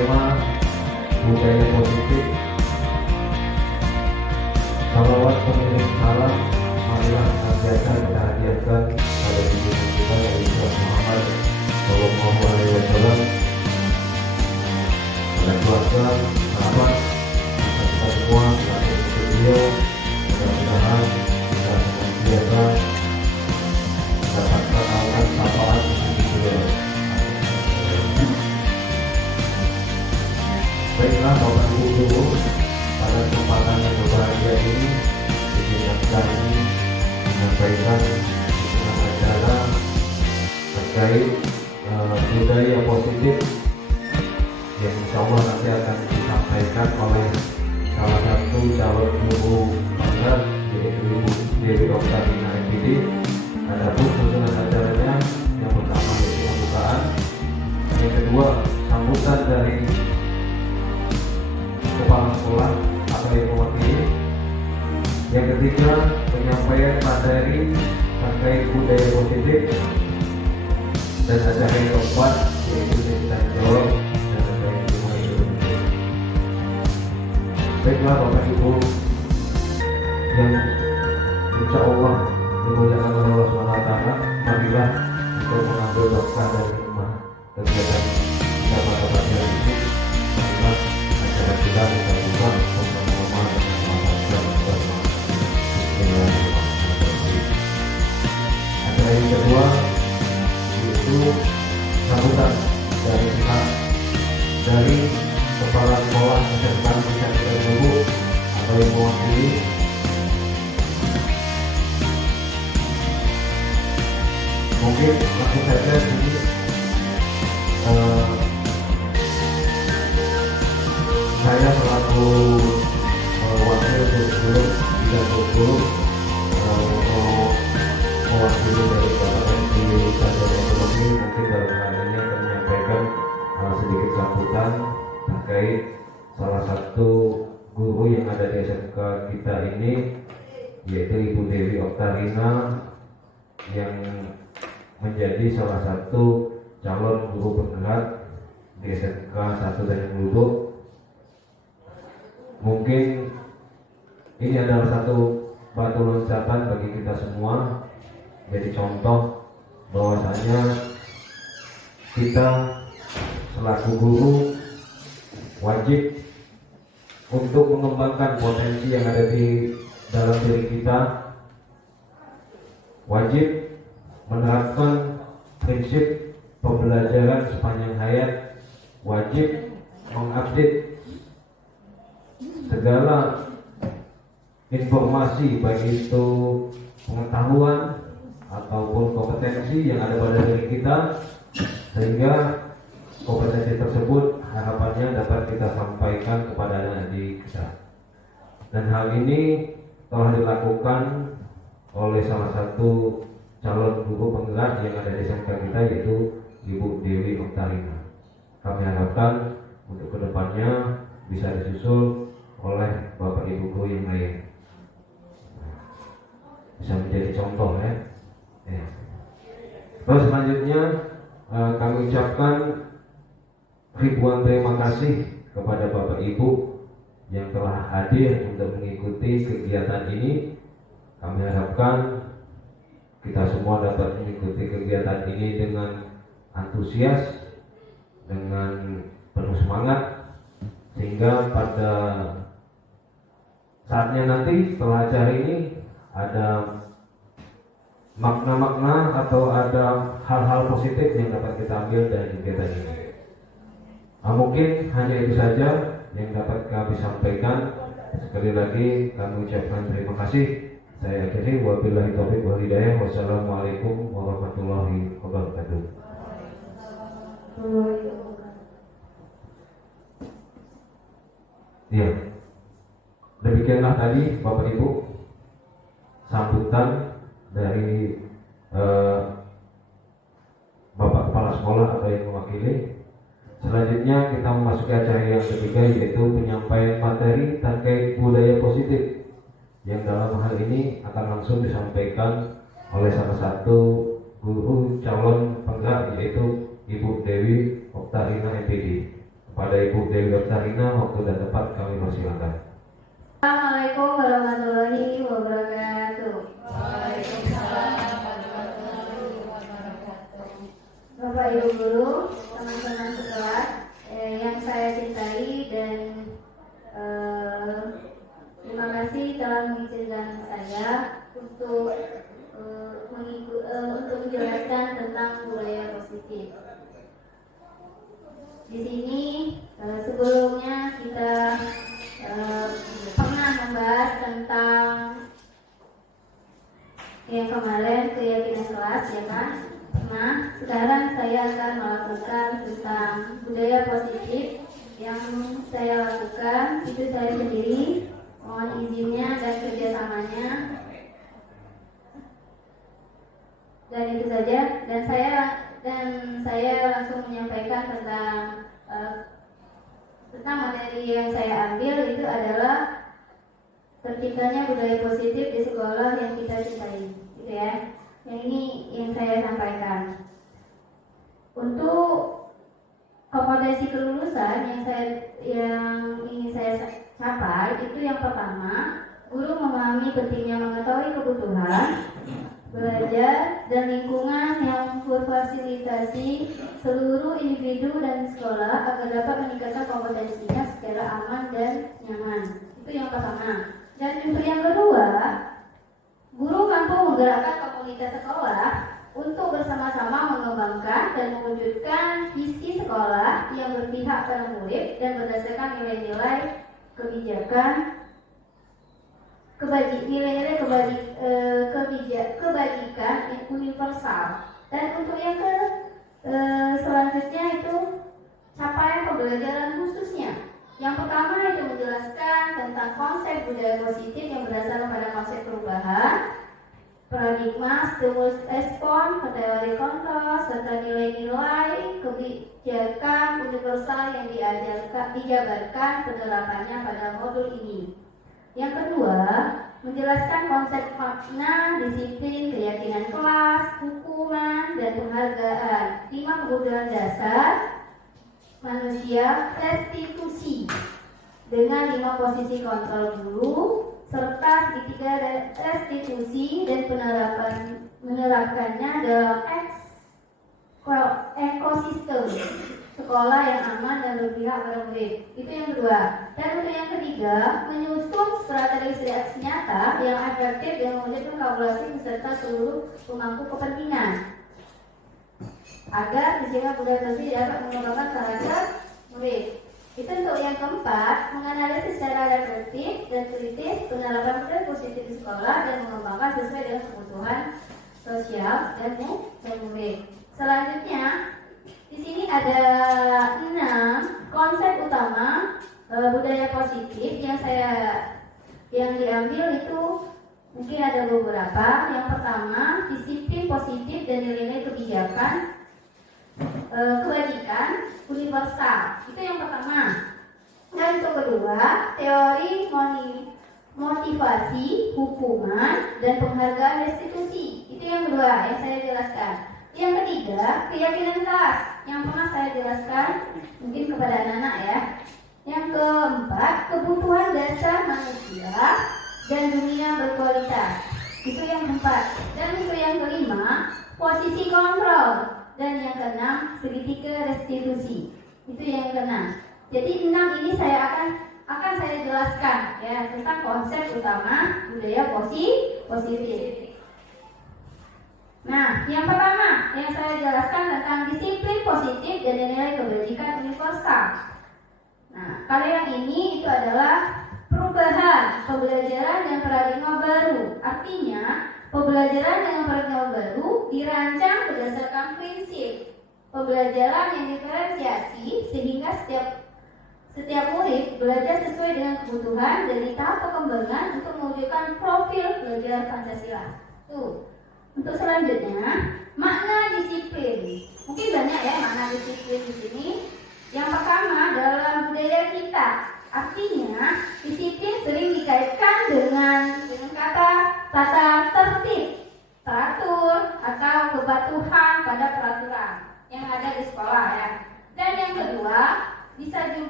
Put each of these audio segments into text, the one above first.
tema budaya positif. Salawat pemilik salam, marilah senantiasa kita hadiahkan pada junjungan kita yaitu Muhammad Sallallahu Alaihi Wasallam, pada keluarga, sahabat, kita semua saat itu beliau. Mudah-mudahan kita senantiasa mendapatkan awalan syafaat dari beliau. Baiklah Bapak Ibu Guru, pada kesempatan yang berbahagia ini izinkan kami menyampaikan tentang acara terkait budaya positif yang insya Allah nanti akan disampaikan oleh salah satu calon guru bangga yaitu Ibu Dewi Oktarina MPD. Adapun susunan acaranya yang pertama yaitu pembukaan, yang kedua sambutan dari kepala sekolah atau yang mewakili, yang ketiga penyampaian materi terkait budaya positif, dan acara yang keempat yaitu cerita jawab dan terkait rumah hidup. Baiklah Bapak Ibu yang insya Allah dimuliakan oleh Allah SWT, marilah untuk mengambil berkah dari rumah kegiatan kita pada pagi hari ini. Marilah acara kita dilakukan bersama-sama dengan acara yang kedua yaitu sambutan dari pihak dari kepala sekolah SMK Pesantren Guru atau yang mewakili. Mungkin langsung saja ini saya selaku wakil guru dan guru mewakili dari Bapak di Pelajaran Ekonomi, mungkin dalam hal ini akan menyampaikan sedikit sambutan terkait salah satu guru yang ada di SMK kita ini, yaitu Ibu Dewi Oktarina, yang menjadi salah satu calon guru penggerak di SMK 1 Tanjung Lubuk. Mungkin ini adalah satu batu loncatan bagi kita semua, jadi contoh bahwasanya kita selaku guru wajib untuk mengembangkan potensi yang ada di dalam diri kita, wajib menerapkan prinsip pembelajaran sepanjang hayat, wajib mengupdate segala informasi baik itu pengetahuan ataupun kompetensi yang ada pada diri kita, sehingga kompetensi tersebut harapannya dapat kita sampaikan kepada anak-anak kita. Dan hal ini telah dilakukan oleh salah satu calon guru penggerak yang ada di SMK kita yaitu Ibu Dewi Oktarina. Kami harapkan untuk kedepannya bisa disusul oleh Bapak Ibu guru yang lain, bisa menjadi contoh ya. Terus selanjutnya kami ucapkan ribuan terima kasih kepada Bapak Ibu yang telah hadir untuk mengikuti kegiatan ini. Kami harapkan kita semua dapat mengikuti kegiatan ini dengan antusias, dengan penuh semangat, sehingga pada saatnya nanti setelah acara ini ada makna-makna atau ada hal-hal positif yang dapat kita ambil dari kegiatan ini. Mungkin hanya itu saja yang dapat kami sampaikan. Sekali lagi kami ucapkan terima kasih. Saya akhiri, wabillahi taufiq wal hidayah. Wassalamualaikum warahmatullahi wabarakatuh. Ya, demikianlah tadi Bapak Ibu sambutan dari Bapak Kepala Sekolah atau yang mewakili. Selanjutnya kita memasuki acara yang ketiga, yaitu penyampaian materi terkait budaya positif, yang dalam hal ini akan langsung disampaikan oleh salah satu guru calon penggerak yaitu Ibu Dewi Oktarina MPD. Kepada Ibu Dewi Dr. waktu dan tempat kami persilakan. Assalamualaikum warahmatullahi wabarakatuh. Waalaikumsalam warahmatullahi wabarakatuh. Bapak Ibu Guru, teman-teman sekelas yang saya cintai dan terima kasih telah mengizinkan saya untuk menjelaskan tentang budaya positif. Di sini sebelumnya kita pernah membahas tentang yang kemarin keyakinan kelas, ya kan? Nah, sekarang saya akan melakukan tentang budaya positif. Yang saya lakukan itu saya sendiri, mohon izinnya dan kerjasamanya. Dan itu saja. Dan saya langsung menyampaikan tentang materi yang saya ambil itu adalah terciptanya budaya positif di sekolah yang kita cintai, gitu ya. Yang ini yang saya sampaikan. Untuk kompetensi kelulusan yang ingin saya capai itu yang pertama, guru memahami pentingnya mengetahui kebutuhan belajar dan lingkungan yang memfasilitasi seluruh individu dan sekolah agar dapat meningkatkan kompetensinya secara aman dan nyaman. Itu yang pertama. Dan untuk yang kedua, guru mampu menggerakkan komunitas sekolah untuk bersama-sama mengembangkan dan mewujudkan visi sekolah yang berpihak pada murid dan berdasarkan nilai-nilai kebijakan kebajikan universal. Dan untuk yang selanjutnya itu capaian pembelajaran khususnya. Yang pertama itu menjelaskan tentang konsep budaya positif yang berdasarkan pada konsep perubahan, paradigma, stimulus respon, teori kontrol, serta nilai-nilai kebijakan universal yang dijabarkan penerapannya pada modul ini. Yang kedua, menjelaskan konsep makna, disiplin, keyakinan kelas, hukuman, dan penghargaan. 5 kebutuhan dasar manusia, restitusi dengan 5 posisi kontrol guru, serta segitiga restitusi dan menerapkannya dalam ekosistem sekolah yang aman dan berpihak pada murid. Itu yang kedua. Dan untuk yang ketiga, menyusun strategi aksi nyata yang efektif dan mewujudkan kolaborasi beserta seluruh pemangku kepentingan agar tercipta budaya positif dapat mengembangkan karakter murid. Itu untuk yang keempat, menganalisis secara reflektif dan kritis penerapan budaya positif di sekolah dan mengembangkan sesuai dengan kebutuhan sosial dan murid. Selanjutnya, di sini ada 6 konsep utama budaya positif yang diambil itu mungkin ada beberapa. Yang pertama, disiplin positif dan nilai-nilai kebijakan kebajikan universal. Itu yang pertama. Dan untuk kedua, teori motivasi, hukuman, dan penghargaan restitusi. Itu yang kedua yang saya jelaskan. Yang ketiga, keyakinan kelas yang pernah saya jelaskan mungkin kepada anak-anak ya. Yang keempat, kebutuhan dasar manusia dan dunia berkualitas. Itu yang keempat. Dan itu yang kelima, posisi kontrol. Dan yang keenam, segitiga restitusi. Itu yang keenam. Jadi 6 ini saya akan saya jelaskan ya tentang konsep utama budaya positif. Nah, yang pertama yang saya jelaskan tentang disiplin positif dan nilai kebajikan universal. Nah, kalau yang ini itu adalah perubahan pembelajaran dengan paradigma baru. Artinya, pembelajaran dengan paradigma baru dirancang berdasarkan prinsip pembelajaran yang diferensiasi sehingga setiap murid belajar sesuai dengan kebutuhan dan di tahap perkembangan untuk mewujudkan profil belajar Pancasila. Tuh. Untuk selanjutnya, makna disiplin. Mungkin banyak ya makna disiplin di sini. Yang pertama dalam budaya kita, artinya disiplin sering dikaitkan dengan kata tertib, teratur atau kepatuhan pada peraturan yang ada di sekolah ya. Dan yang kedua bisa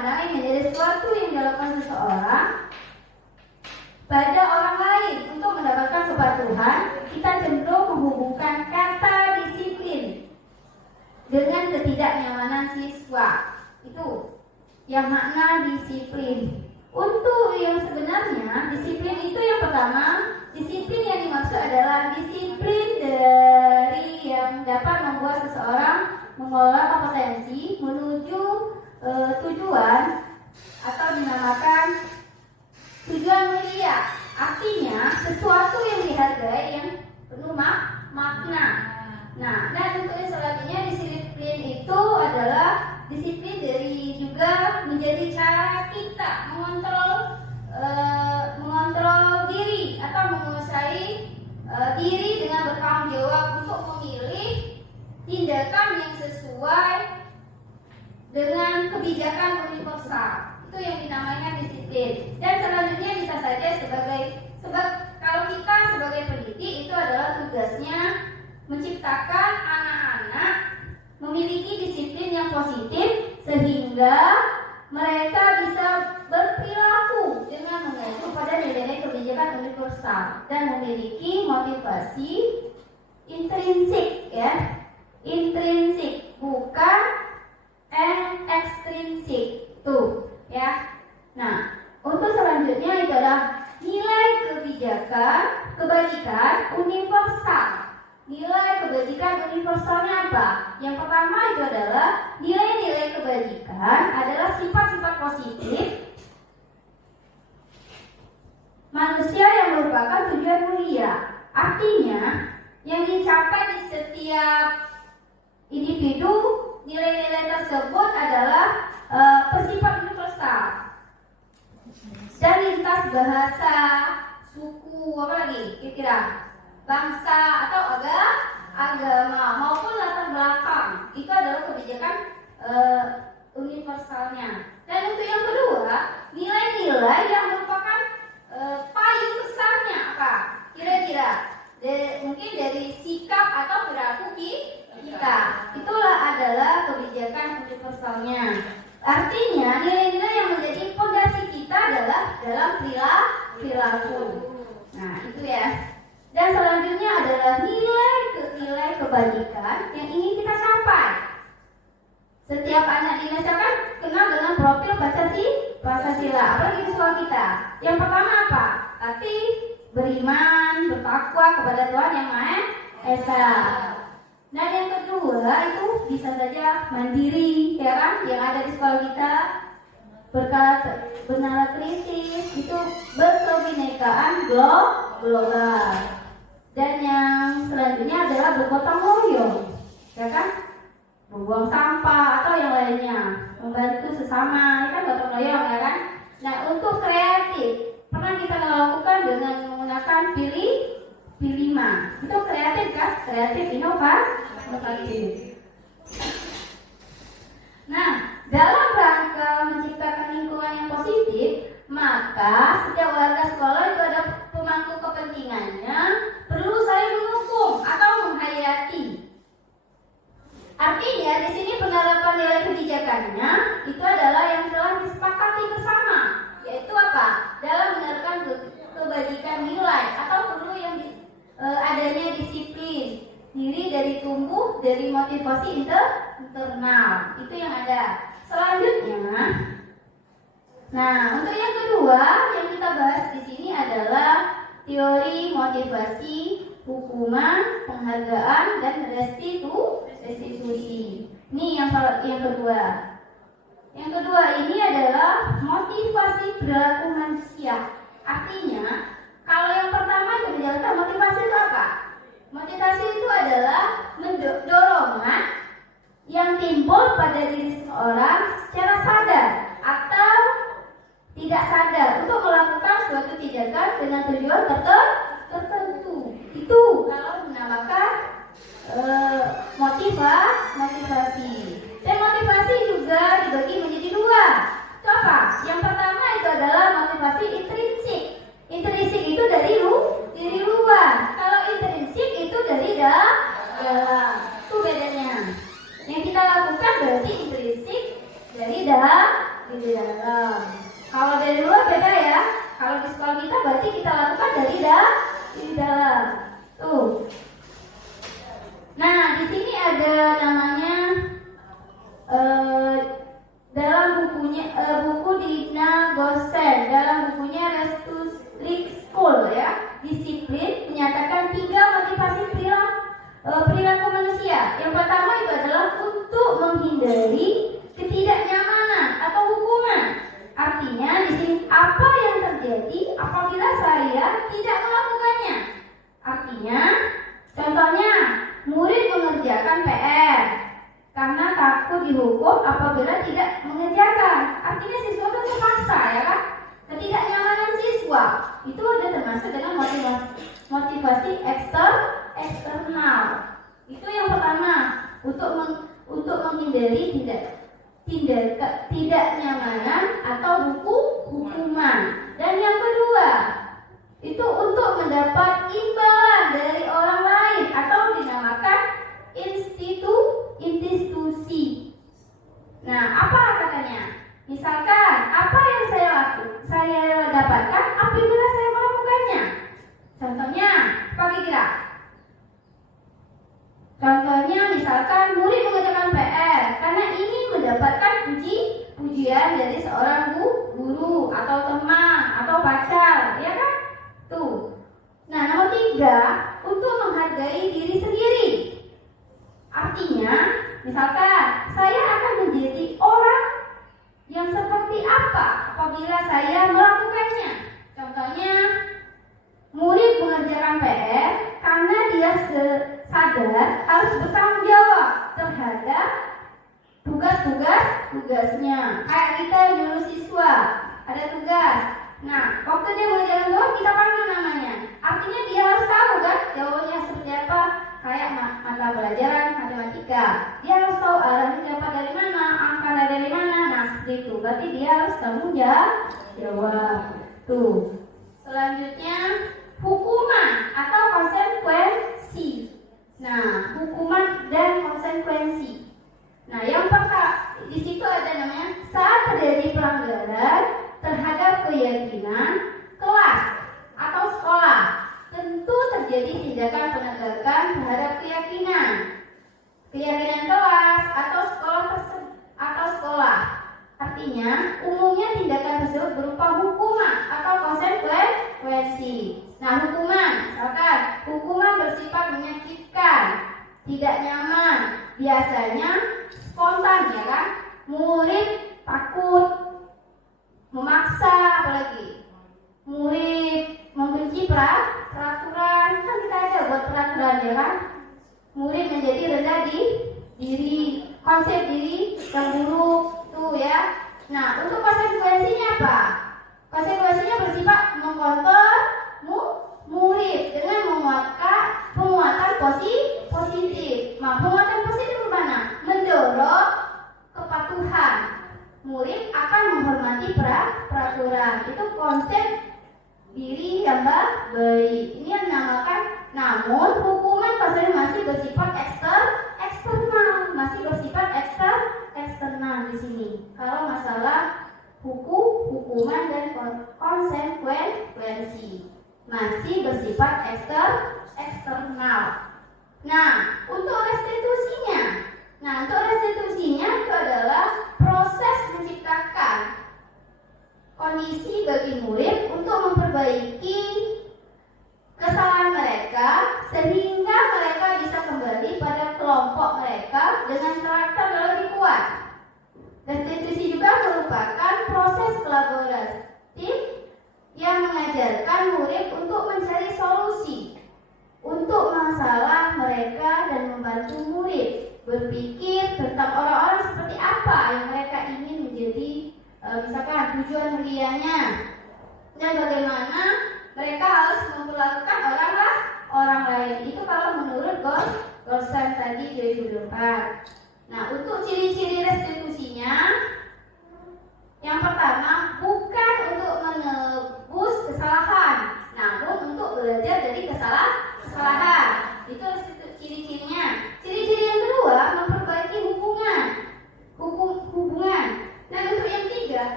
pandangan menjadi sesuatu yang dilakukan seseorang pada orang lain untuk mendapatkan kepatuhan, kita cenderung menghubungkan kata disiplin dengan ketidaknyamanan siswa. Itu yang makna disiplin. Untuk yang sebenarnya disiplin itu yang pertama, disiplin yang dimaksud adalah disiplin dari yang dapat membuat seseorang mengelola kompetensi menuju tujuan atau dinamakan tujuan mulia. Artinya sesuatu yang dihargai yang penuh makna. Nah, dan untuk yang selanjutnya disiplin itu adalah disiplin dari juga menjadi cara kita mengontrol diri atau menguasai diri dengan bertanggung jawab untuk memilih tindakan yang sesuai dengan kebijakan universal. Itu yang dinamakan disiplin. Dan selanjutnya bisa saja kalau kita sebagai pendidik itu adalah tugasnya menciptakan anak-anak memiliki disiplin yang positif sehingga mereka bisa berperilaku dengan mengacu pada nilai-nilai kebijakan universal dan memiliki motivasi intrinsik, ya, intrinsik bukan ekstrinsik, tuh, ya. Nah, untuk selanjutnya itu adalah nilai kebajikan universal. Nilai kebajikan universalnya apa? Yang pertama itu adalah nilai-nilai kebajikan adalah sifat-sifat positif manusia yang merupakan tujuan mulia. Artinya yang dicapai di setiap individu, nilai-nilai tersebut adalah bersifat universal dan lintas bahasa, suku, apa lagi kira-kira, bangsa atau agama maupun latar belakang. Itu adalah kebijakan universalnya. Dan untuk yang kedua, nilai-nilai yang merupakan payung besarnya apa? Kira-kira mungkin dari sikap atau perilaku kita. Itulah adalah kebijakan universalnya. Artinya nilai-nilai yang menjadi fondasi kita adalah dalam perilaku. Nah, itu ya. Dan selanjutnya adalah nilai kebajikan yang ingin kita capai. Setiap anak di Indonesia kan kenal dengan profil Pancasila. Apalagi di sekolah kita. Yang pertama apa? Arti beriman, bertakwa kepada Tuhan Yang Maha Esa. Dan yang kedua itu bisa saja mandiri, ya kan? Yang ada di sekolah kita, bernalar kritis, itu berkebinekaan global. Dan yang selanjutnya adalah bergotong royong, ya kan? Membuang sampah atau yang lainnya, membantu sesama, ya kan, gotong royong, ya kan? Nah, untuk kreatif, pernah kita lakukan dengan menggunakan pilih 5. Itu kreatif kan? Kreatif inovatif. Nah, dalam rangka menciptakan lingkungan yang positif, maka setiap warga sekolah itu ada pemangku kepentingannya perlu saling mendukung atau menghayati. Artinya di sini penerapan nilai kebijakannya itu adalah yang telah disepakati bersama, yaitu apa? Dalam menerapkan kebajikan nilai atau perlu yang adanya disiplin diri dari tumbuh dari motivasi internal. Itu yang ada. Selanjutnya, nah, untuk yang kedua yang kita bahas di sini adalah teori motivasi, hukuman, penghargaan, dan restitusi. Ini yang kedua. Yang kedua ini adalah motivasi perilaku manusia. Artinya, kalau yang pertama itu menjalankan motivasi itu apa? Motivasi itu adalah dorongan yang timbul pada diri seseorang secara sadar atau tidak sadar untuk melakukan suatu tindakan dengan tujuan tertentu. Itu kalau menamakan motivasi. Dan motivasi juga dibagi menjadi dua. Itu apa? Yang pertama itu adalah motivasi intrinsik. Intrinsik itu dari luar. Kalau intrinsik itu dari dalam. Itu bedanya. Yang kita lakukan berarti intrinsik dari dalam. di dalam. Kalau dari luar beda ya. Kalau di sekolah kita berarti kita lakukan dari dalam. Tuh. Nah, di sini ada namanya dalam bukunya buku Dina Gosen, dalam bukunya Restulik School ya, disiplin menyatakan 3 motivasi perilaku manusia. Yang pertama itu adalah untuk menghindari ketidaknyamanan atau hukuman. Artinya di sini apa yang terjadi apabila saya tidak melakukannya. Artinya, contohnya murid mengerjakan PR karena takut dihukum apabila tidak mengerjakan. Artinya siswa itu terpaksa ya kan? Ketidaknyamanan siswa itu ada termasuk dengan motivasi eksternal. Itu yang pertama, untuk menghindari ketidaknyamanan atau hukuman. Dan yang kedua, itu untuk mendapat imbalan dari orang lain atau dinamakan institusi. Nah, apa katanya? Misalkan, apa yang saya dapatkan apabila saya melakukannya? Contohnya, apa kira-kira? Contohnya, misalkan murid mengerjakan PR karena ingin mendapatkan pujian dari seorang guru atau teman atau pacar, ya kan? Tuh. Nah, nomor 3, untuk menghargai diri sendiri. Artinya, misalkan saya akan menjadi orang yang seperti apa apabila saya melakukannya. Contohnya, murid mengerjakan PR karena dia sadar harus bertanggung jawab terhadap tugasnya. Kayak kita dulu siswa, ada tugas. Nah, waktu dia mengerjakan tugas, kita panggil namanya. Artinya dia harus tahu kan jawabannya seperti apa. Kayak mata pelajaran matematika, dia harus tahu arahnya dapat dari mana, angka dari mana. Nah, seperti itu. Berarti dia harus tanggung jawab. Tuh. Selanjutnya, hukuman atau konsekuensi. Nah, hukuman dan konsekuensi. Nah, yang pertama di situ ada namanya saat terjadi pelanggaran terhadap keyakinan kelas atau sekolah, tentu terjadi tindakan penegakan terhadap keyakinan kelas atau sekolah. Artinya, umumnya tindakan tersebut berupa hukuman atau konsekuensi. Nah, hukuman bersifat menyakitkan, tidak nyaman, biasanya spontan ya kan? Murid takut, memaksa, apalagi murid membenci peraturan, kan kita ada buat peraturan ya kan? Murid menjadi rendah di diri, konsep diri yang buruk tuh ya. Nah, untuk konsekuensinya apa? Konsekuensinya bersifat mengkontrol murid dengan penguatan positif. Nah, penguatan positif bagaimana? Mendorong kepatuhan. Murid akan menghormati peraturan. Itu konsep diri yang baik. Ini yang dinamakan. Namun hukuman pasalnya masih bersifat eksternal, eksternal di sini. Kalau masalah hukuman dan konsekuensi masih bersifat eksternal. Nah, untuk restitusinya itu adalah proses menciptakan kondisi bagi murid untuk memperbaiki kesalahan mereka sehingga mereka bisa kembali pada kelompok mereka dengan karakter yang lebih kuat. Restitusi juga merupakan proses kolaboratif yang mengajarkan murid untuk mencari solusi untuk masalah mereka dan membantu murid berpikir tentang orang-orang seperti apa yang mereka ingin menjadi, misalkan tujuan mulianya, dan bagaimana mereka harus memperlakukan orang lain. Itu kalau menurut Gosen tadi 2004. Nah, untuk ciri-ciri restitusinya, yang pertama, bukan untuk menebus kesalahan, namun untuk belajar dari kesalahan. Itu ciri-cirinya. Ciri-ciri yang kedua, memperbaiki hubungan. Dan untuk yang 3,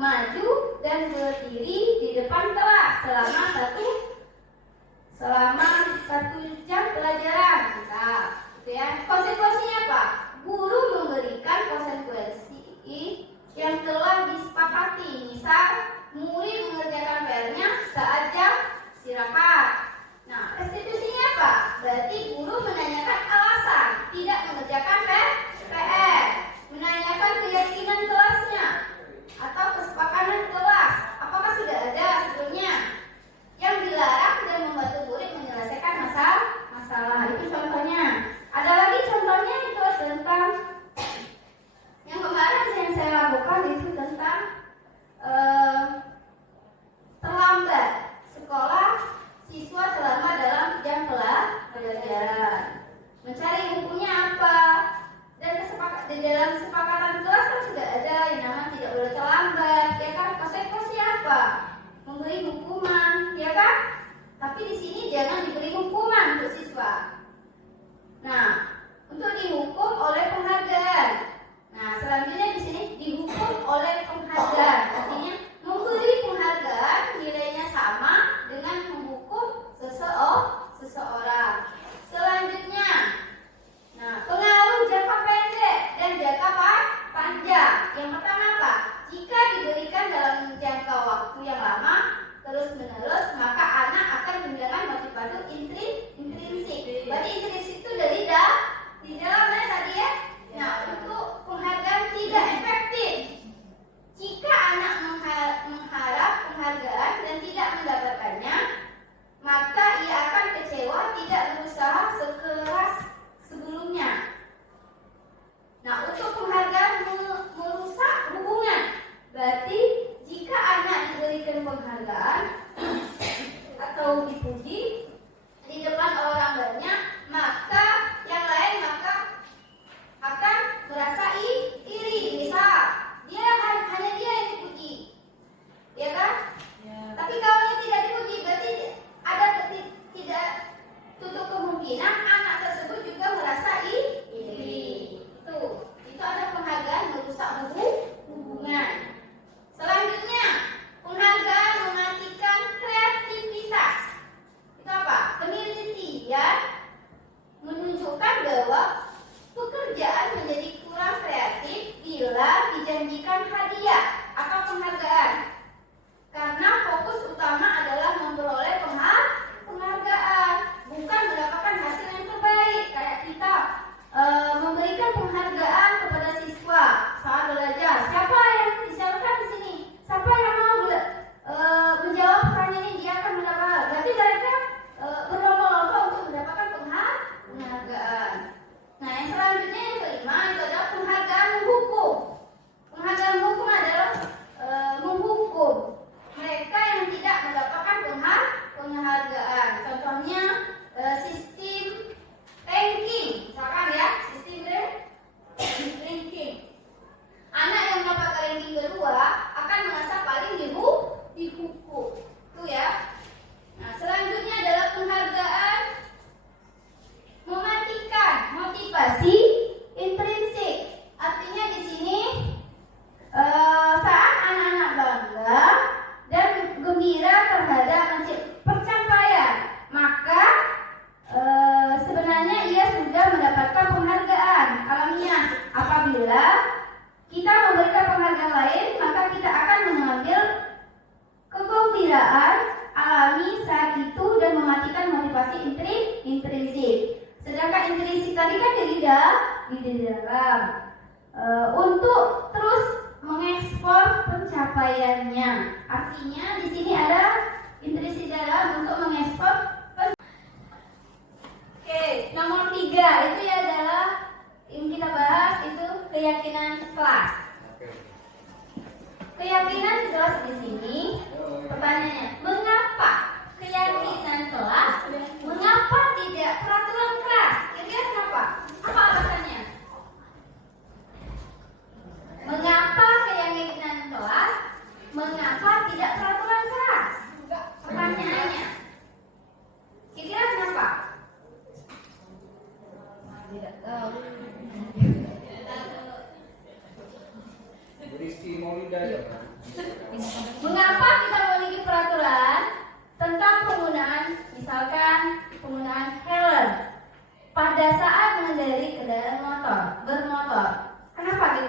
maju dan berdiri di depan kelas selama satu jam pelajaran, misal, gitu ya. Konsekuensinya apa? Guru memberikan konsekuensi yang telah disepakati. Misal, murid mengerjakan PR-nya saat jam istirahat. Nah, restitusinya apa? Berarti guru menanyakan alasan tidak mengerjakan PR, menanyakan keyakinan kelasnya atau kesepakatan kelas. Apakah sudah ada sebelumnya yang dilarang dan membantu murid menyelesaikan masalah. Itu contohnya. Ada lagi contohnya itu tentang yang kemarin yang saya lakukan itu tentang terlambat sekolah, siswa terlambat dalam jam pelajaran. Mencari bukunya apa? Dan di dalam kesepakatan kelas kan sudah ada yang namanya tidak boleh terlambat, ya kan? Konsekuensi apa? Memberi hukuman, ya kan? Tapi di sini jangan diberi hukuman untuk siswa. Nah, untuk dihukum oleh penghargaan. Nah, selanjutnya di sini dihukum oleh penghargaan. Artinya memberi penghargaan nilainya sama dengan menghukum seseorang. Selanjutnya, nah, pengaruh jangka pendek dan jangka panjang. Yang pertama apa? Jika diberikan dalam jangka waktu yang lama terus-menerus, maka anak akan kehilangan motivasi intrinsik. Berarti intrinsik itu dari di dalamnya tadi ya. Nah, untuk penghargaan tidak efektif. Jika anak mengharap penghargaan dan tidak mendapatkannya, maka ia akan kecewa, tidak berusaha sekeras sebelumnya. Nah, untuk penghargaan merusak hubungan. Berarti jika anak diberikan penghargaan atau dipuji di depan orang banyak, maka yang lain akan merasa iri. Misal hanya dia yang dipuji, ya kan? Ya. Tapi kalau tidak dipuji, berarti ada tidak tutup kemungkinan anak tersebut juga merasa iri. Itu ada penghargaan merusak hubungan. Selanjutnya, penghargaan mematikan kreativitas. Itu apa? Penelitian menunjukkan bahwa pekerjaan menjadi kurang kreatif bila dijanjikan hadiah atau penghargaan. Karena fokus utama adalah memperoleh penghargaan, bukan mendapatkan hasil yang terbaik. Kayak kita memberikan penghargaan kepada siswa saat belajar. Siapa yang disiapkan di sini? Siapa yang mau menjawab pertanyaan ini? Dia akan mendapatkan. Berarti mereka berlomba-lomba untuk mendapatkan penghargaan. Nah, yang selanjutnya yang kelima itu adalah penghargaan menghukum. Penghargaan hukum adalah menghukum mereka yang tidak mendapatkan penghargaan. Contohnya sistem ranking, misalkan ya, sistem ranking. Anak yang mendapatkan ranking kedua akan merasa paling dihukum. Itu ya. Nah, selanjutnya adalah penghargaan mematikan motivasi intrinsik. Artinya di sini saat anak-anak bangga dan gembira terhadap pencapaian, maka sebenarnya ia sudah mendapatkan penghargaan alamiah. Apabila kita memberikan penghargaan lain, maka kita akan mengambil kegembiraan alami saat itu dan mematikan motivasi intrinsik. Sedangkan intrinsik tadi kan di dalam untuk terus mengekspor pencapaiannya. Artinya di sini ada intrinsik dalam untuk mengekspor. Oke, nomor 3 itu ya adalah yang kita bahas itu keyakinan kelas. Keyakinan kelas di sini pertanyaannya, mengapa keyakinan kelas? Mengapa tidak peraturan kelas? Kira-kira kenapa? Apa alasannya? Mengapa keyakinan kelas? Mengapa tidak peraturan kelas? Pertanyaannya. Kira-kira kenapa? Tidak tahu. Rizky Maulida ya.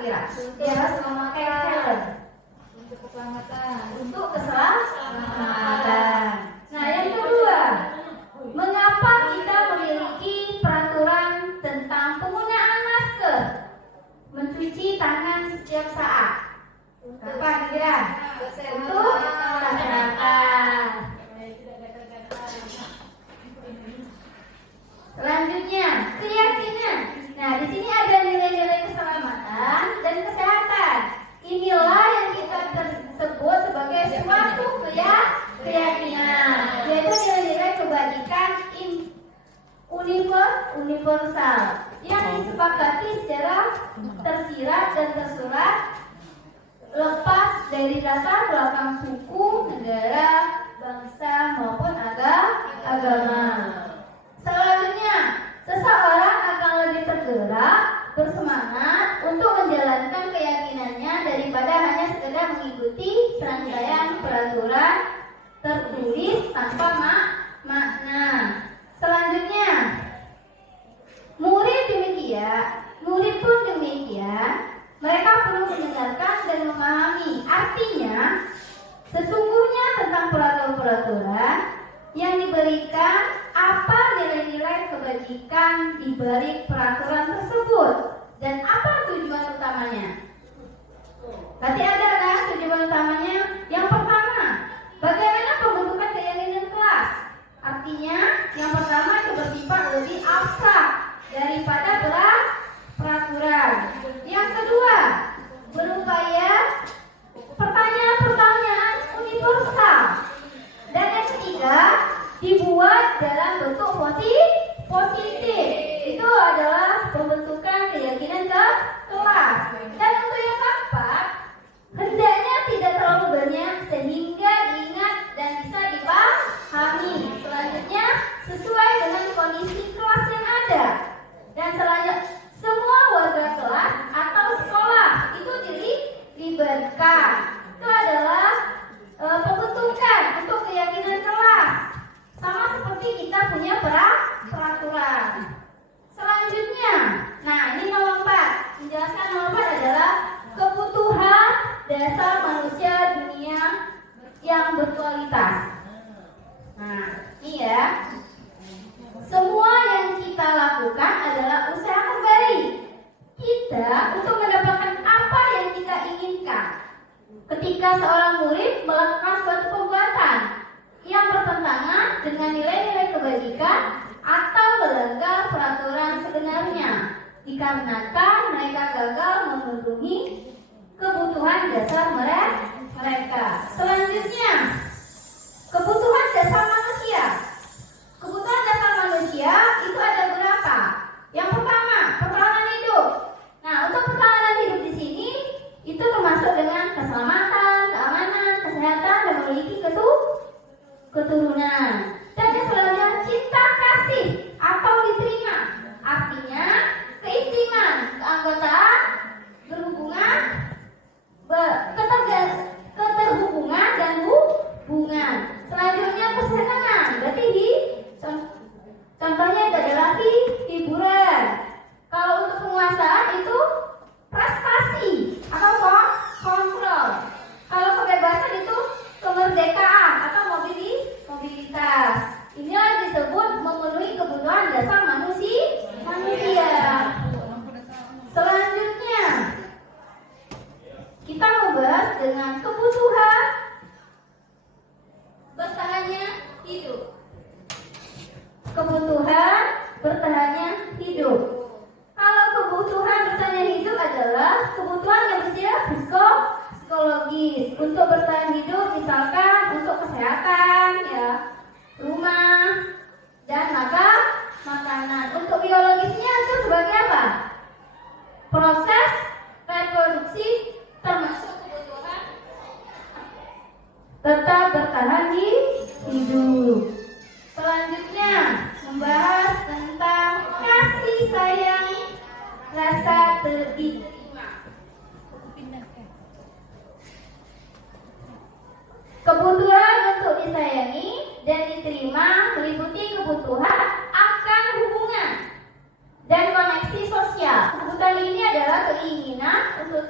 kira-kira? Dia harus memakai helm Untuk keselamatan. untuk keselamatan. Nah, yang kedua, mengapa kita memiliki peraturan tentang penggunaan masker, mencuci tangan setiap saat? Kenapa kira? Untuk kesehatan. Selanjutnya, keyakinan. Nah, di sini ada nilai-nilai keselamatan dan kesehatan. Inilah yang kita sebut sebagai suatu keyakinan, yaitu nilai-nilai kebajikan universal yang disepakati secara tersirat dan tersurat, lepas dari latar belakang suku, negara, bangsa maupun agama. Selanjutnya, seseorang akan lebih tergerak, bersemangat untuk menjalankan keyakinannya daripada hanya sekedar mengikuti serangkaian peraturan tertulis tanpa makna. Selanjutnya, murid pun demikian, mereka perlu mendengarkan dan memahami artinya sesungguhnya tentang peraturan-peraturan yang diberikan, apa nilai-nilai kebajikan di balik peraturan tersebut, dan apa tujuan utamanya. Berarti ada kan tujuan utamanya? Yang pertama, bagaimana pembentukan keyakinan kelas? Artinya, yang pertama itu bersifat lebih abstrak daripada peraturan. Yang kedua, berupaya pertanyaan-pertanyaan universal. Dan yang ketiga, dibuat dalam bentuk positif. Itu adalah pembentukan keyakinan kelas. Dan untuk yang keempat, hendaknya tidak terlalu banyak sehingga diingat dan bisa dipahami. Selanjutnya, sesuai dengan kondisi kelas yang ada. Dan selanjutnya, semua warga kelas atau sekolah itu dilibatkan. Itu adalah pembentukan untuk keyakinan kelas. Sama seperti kita punya peraturan. Selanjutnya, nah ini nomor 4. Menjelaskan nomor 4 adalah kebutuhan dasar manusia dunia yang berkualitas. Nah, ini ya. Semua yang kita lakukan adalah usaha kembali kita untuk mendapatkan apa yang kita inginkan. Ketika seorang murid melakukan suatu perbuatan yang bertentangan dengan nilai-nilai kebajikan atau melanggar peraturan sebenarnya, dikarenakan mereka gagal memenuhi kebutuhan dasar mereka. Selanjutnya, kebutuhan dasar manusia. Kebutuhan dasar manusia itu ada berapa? Yang pertama, pertahanan hidup. Nah, untuk pertahanan hidup di sini itu termasuk dengan keselamatan, keamanan, kesehatan, dan memiliki keturunan. Dan yang selanjutnya, cinta kasih atau diterima. Artinya keintiman, keanggotaan, berhubungan, keterhubungan dan hubungan. Selanjutnya kesenangan. Berarti contohnya itu adalah hiburan. Kalau untuk penguasaan itu prestasi atau kontrol. Kalau kebebasan itu kemerdekaan atau mobilitas. Inilah disebut memenuhi kebutuhan dasar manusia. Selanjutnya, kita membahas dengan kebutuhan bertahannya hidup. Kebutuhan bertahannya hidup. Kalau kebutuhan bertahan hidup adalah kebutuhan yang bersifat psikologis. Untuk bertahan hidup misalkan untuk kesehatan, ya, rumah, dan makanan. Untuk biologisnya itu sebagai apa? Proses reproduksi termasuk kebutuhan tetap bertahan hidup. Selanjutnya membahas tentang kasih sayang, rasa diterima. Kebutuhan untuk disayangi dan diterima meliputi kebutuhan akan hubungan dan koneksi sosial. Kebutuhan ini adalah keinginan untuk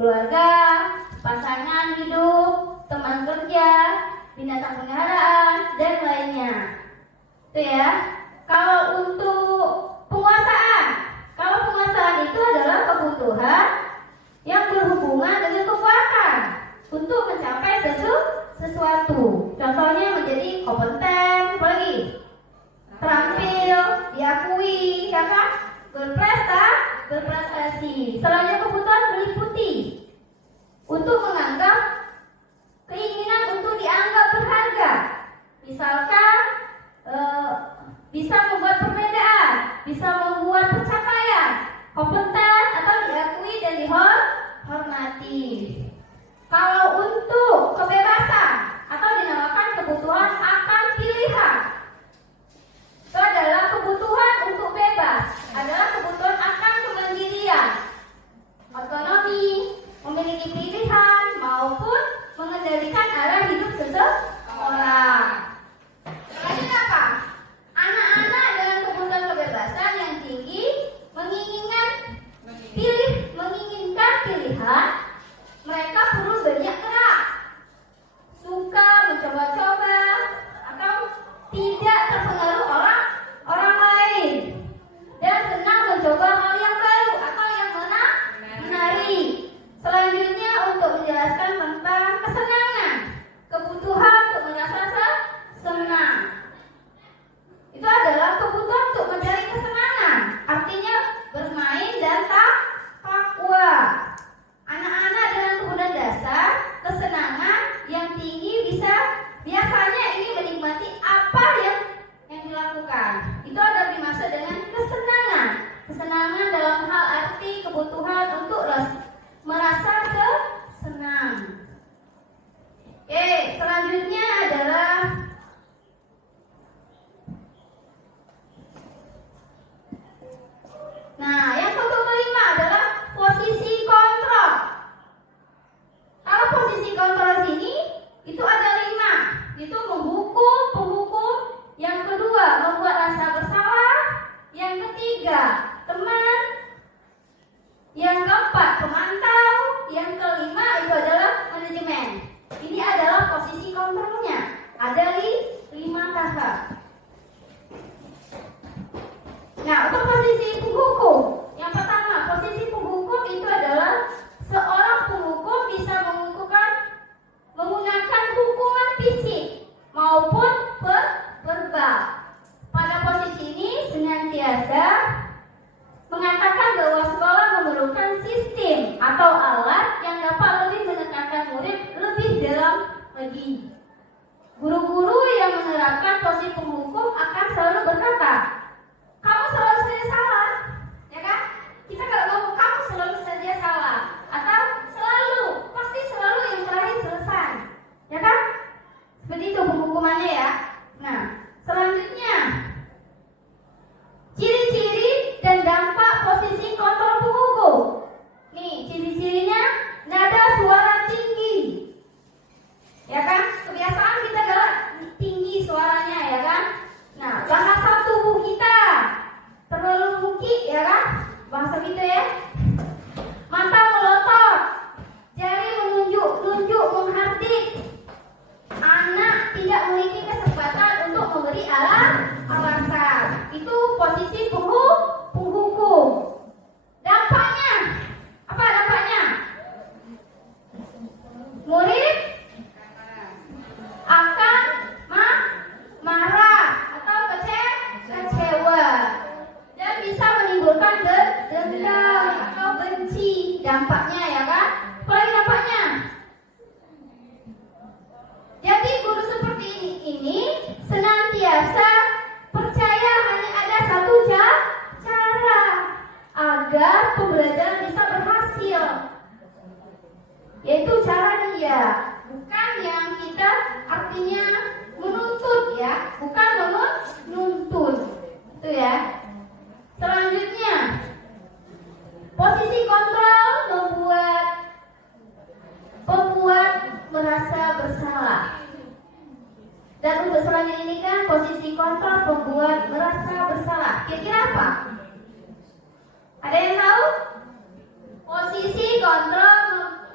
keluarga, pasangan hidup, teman kerja, binatang peliharaan, dan lainnya. Itu ya. Kalau untuk kalau penguasaan itu adalah kebutuhan yang berhubungan dengan kekuatan untuk mencapai sesuatu. Contohnya menjadi kompeten, apalagi terampil, diakui, ya kan? Berprestasi. Selanjutnya kebutuhan meliputi untuk menganggap keinginan untuk dianggap berharga. Misalkan bisa membuat perbedaan, bisa membuat pencapaian, kompeten atau diakui dan dihormati. Kalau untuk kebebasan atau dinamakan kebutuhan akan pilihan, itu adalah kebutuhan untuk bebas, adalah kebutuhan akan kemandirian, otonomi, memiliki pilihan maupun mengendalikan arah hidup seseorang. Selanjutnya apa? Anak-anak dengan kebutuhan kebebasan yang tinggi menginginkan pilihan, mereka perlu banyak gerak, suka mencoba-coba atau tidak terpengaruh orang lain, dan senang mencoba hal yang baru atau yang menarik. Selanjutnya untuk menjelaskan tentang kesenangan, kebutuhan untuk merasa senang. Itu adalah kebutuhan untuk mencari kesenangan, artinya bermain dan takwa. Anak-anak dengan kebutuhan dasar, kesenangan yang tinggi biasanya ini menikmati apa yang dilakukan. Itu ada dimaksud dengan kesenangan. Kesenangan dalam hal arti kebutuhan untuk merasa senang. Oke, selanjutnya adalah yang kelima adalah posisi kontrol. Kalau posisi kontrol sini itu ada 5, itu menghukum, penghukum. Yang kedua, membuat rasa bersalah. Yang ketiga, teman. Yang keempat, pemantau. Yang kelima itu adalah manajemen. Ini adalah posisi kontrolnya. Ada 5 tahap. Untuk posisi penghukum, yang pertama, posisi penghukum itu adalah seorang penghukum bisa menggunakan hukuman fisik maupun verbal. Pada posisi ini senantiasa mengatakan bahwa sekolah memerlukan sistem atau alat yang dapat lebih menekankan murid lebih dalam lagi. Guru-guru yang menerapkan posisi penghukum akan selalu berkata, kamu selalu saja salah, ya kan? Kita kalau ngomong kamu selalu saja salah, atau pasti selalu yang terakhir selesai, ya kan? Seperti itu penghukumannya ya. Selanjutnya ciri-ciri dan dampak posisi kontrol penghukum. Nih ciri-cirinya, nada suara tinggi, ya kan? Kebiasaan kita adalah tinggi suaranya, ya kan? Bahasa tubuh kita terlalu mungkin, ya kan? Bahasa kita ya. Mata melotot, jari menunjuk menghardik. Anak tidak memiliki kesempatan untuk memberi alasan. Itu posisi penghukum. Dampaknya, apa dampaknya? Murid akan marah atau kecewa dan bisa menimbulkan dendam atau benci. Dampaknya, ya kan? Apa dampaknya? Jadi guru seperti ini senantiasa percaya hanya ada satu cara agar pembelajaran bisa berhasil, yaitu cara dia, bukan yang kita artinya menuntut, ya, bukan menuntut. Itu ya. Selanjutnya, posisi kontrol membuat merasa bersalah. Dan untuk selanjutnya ini kan posisi kontrol membuat merasa bersalah. Kira-kira apa? Ada yang tahu? Posisi kontrol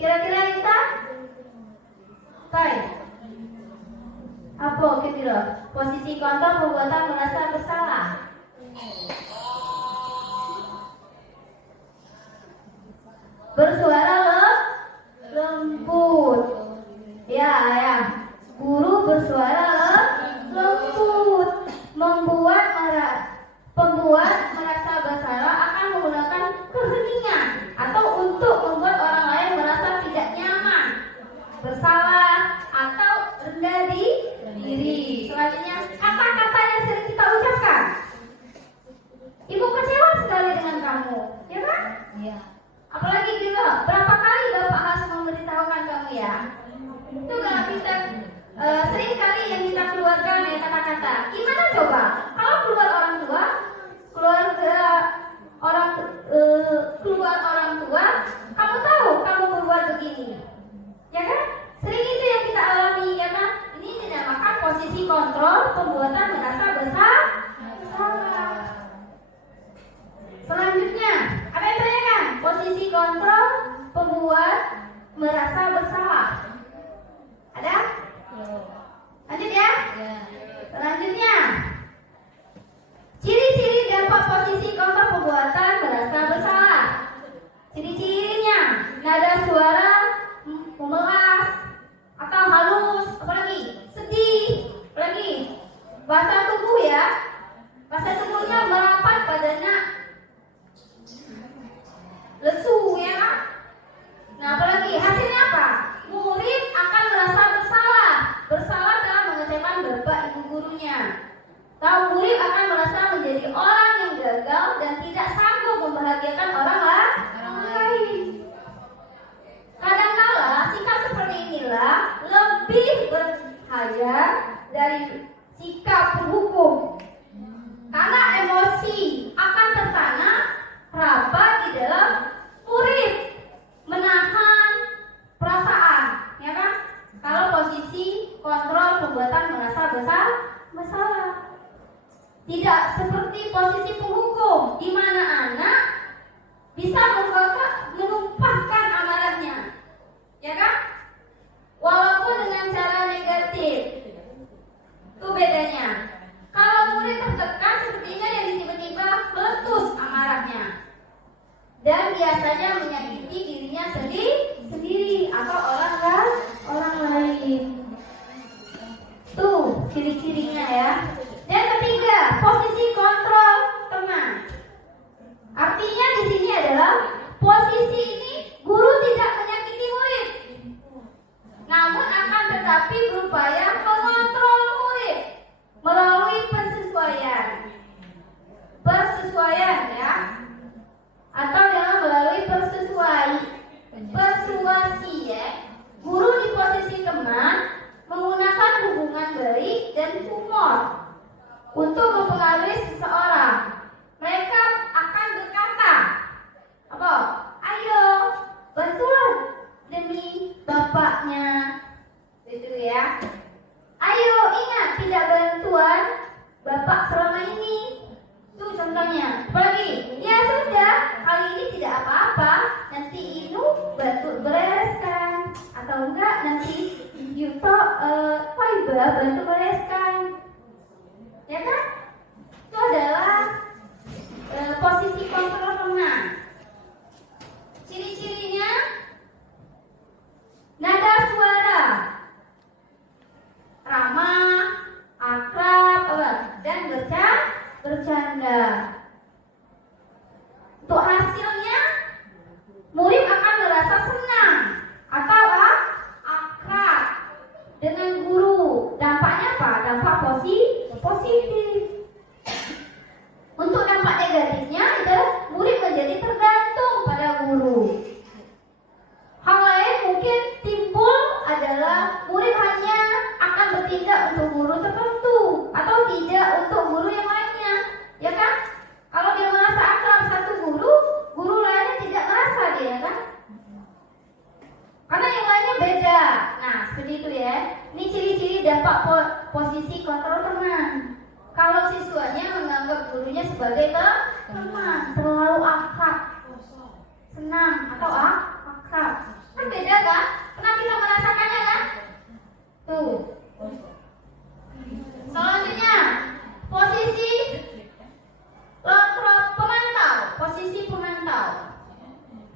Kira-kira kita? Baik. Apa kira? Posisi kontrol perbuatan merasa bersalah. Bersuara lembut. Ya. Guru bersuara lembut. Pembuat merasa bersalah akan menggunakan keheningan atau untuk membuat orang lain merasa tidak nyaman, bersalah atau rendah diri. Selanjutnya, kata-kata yang sering kita ucapkan. Ibu kecewa sekali dengan kamu, ya kan? Iya. Apalagi gitu, berapa kali Bapak harus memberitahukan kamu ya? Itu kalau kita sering kali yang kita keluarkan ya kata-kata. Gimana coba? Kalau keluar orang tua, keluar orang tua, kamu tahu kamu berbuat begini, ya kan? Sering itu yang kita alami, ya kan? Ini dinamakan posisi kontrol perbuatan merasa bersalah. Selanjutnya, apa yang ditanyakan? Posisi kontrol pembuat merasa bersalah. Ada? Lanjut ya. Selanjutnya, ciri-ciri dampak posisi kontrol perbuatan merasa bersalah. Ciri-cirinya, nada suara memelas atau halus, apalagi sedih, apalagi bahasa tubuh ya. Bahasa tubuhnya merapat badannya lesu ya kan? Nah apalagi hasilnya apa? Murid akan merasa bersalah dalam mengecewakan bapak ibu gurunya. Tahu murid akan merasa menjadi orang yang gagal dan tidak sanggup membahagiakan orang lain. Kadangkala sikap seperti inilah lebih berbahaya dari sikap penghukum. Karena emosi akan tertanam rapat di dalam murid, menahan perasaan, ya kan? Kalau posisi kontrol perbuatan merasa bersalah. Tidak seperti posisi penghukum, di mana anak bisa menumpahkan amarahnya, ya kan? Walaupun dengan cara negatif, itu bedanya. Kalau murid tertekan, sepertinya yang tiba-tiba meletus amarahnya dan biasanya menyakiti dirinya sendiri atau orang lain. Tuh ciri-cirinya ya. Yang ketiga, posisi kontrol teman. Artinya di sini adalah posisi ini guru tidak menyakiti murid, namun akan tetapi berupaya mengontrol murid melalui persesuaian ya, atau dengan melalui persuasi ya. Guru di posisi teman menggunakan hubungan baik dan humor untuk mempengaruhi seseorang. Mereka akan berkata, apa? Ayo, bantuan demi bapaknya, gitu ya. Ayo ingat, tidak bantuan bapak selama ini. Itu contohnya. Apalagi, ya sudah, kali ini tidak apa-apa. Nanti Inu bantu bereskan, atau enggak nanti Yuto Faiba bantu bereskan, ya kan? Itu adalah posisi kontrol teman. Ciri-cirinya, nada suara ramah, akrab, dan bercanda. Untuk hasilnya, murid akan merasa senang atau akrab dengan guru. Dampaknya apa? Dampak positif. Untuk dampak negatifnya, itu murid menjadi terganggu